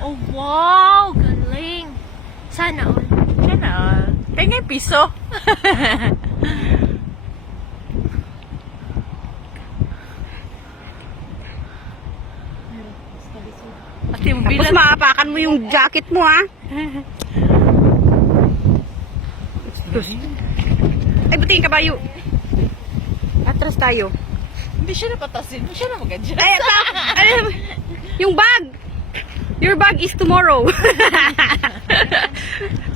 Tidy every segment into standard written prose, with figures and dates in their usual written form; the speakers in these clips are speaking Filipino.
Oh, wow! Galing! Sana all. Sana all. Kaya nga yung piso. At yung Tapos bilang. maapakan mo yung jacket mo, ha? Ay, buti yung kabayo. Atras tayo. Hindi siya napatasin. Hindi siya na mag-adjust. Ay, yung bag! Your bag is tomorrow.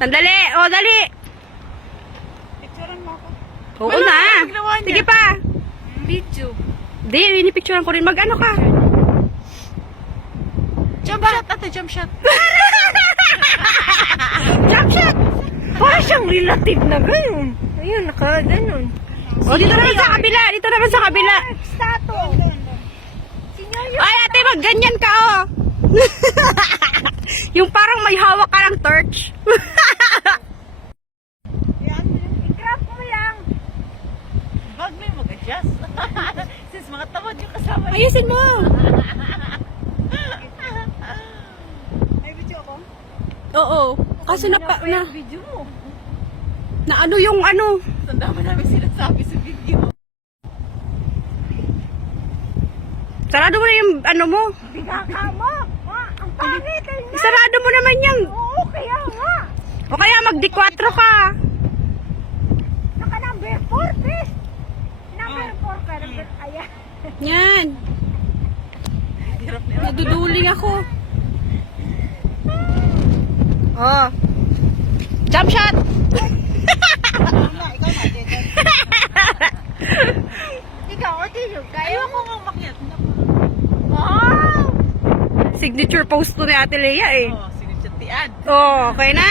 Sandali! O, dali! Picturean mo ako. Oo Wala, na! ginawa niya. Sige pa! Video. Di, inipicturean ko rin. Mag-ano ka? Jump shot, ate, jump shot. Jump shot! Para siyang relative na ganun. Ayun, naka-ganun. O, dito naman sa kabila. Dito naman sa kabila. Stato. Ay, ate, mag-ganyan ka, oh. Yung parang may hawak ka ng torch. I-grab mo lang. Bag mo yung mag-adjust. Since mga tamad yung kasama. Ayusin mo. May video ako? Oo. Kaso na, Video mo. na ano yung ano. Tanda mo namin sinasabi sa video. Sarado mo na yung ano mo. Bigaka mo. Ang pangit ay na. Sarado mo naman yung. Oo, kaya nga. O kaya mag-D4 ka. Naka number 4, please. Number 4 ka. Ayan. Yan. Hirap na. Naduduling ako. Oh. Jump shot. Ikaw, o tilog kayo. Ayoko nga makiat. Wow! Signature post to ni Ate Lea eh. Oh, sinitsyatian. Oh, okay na.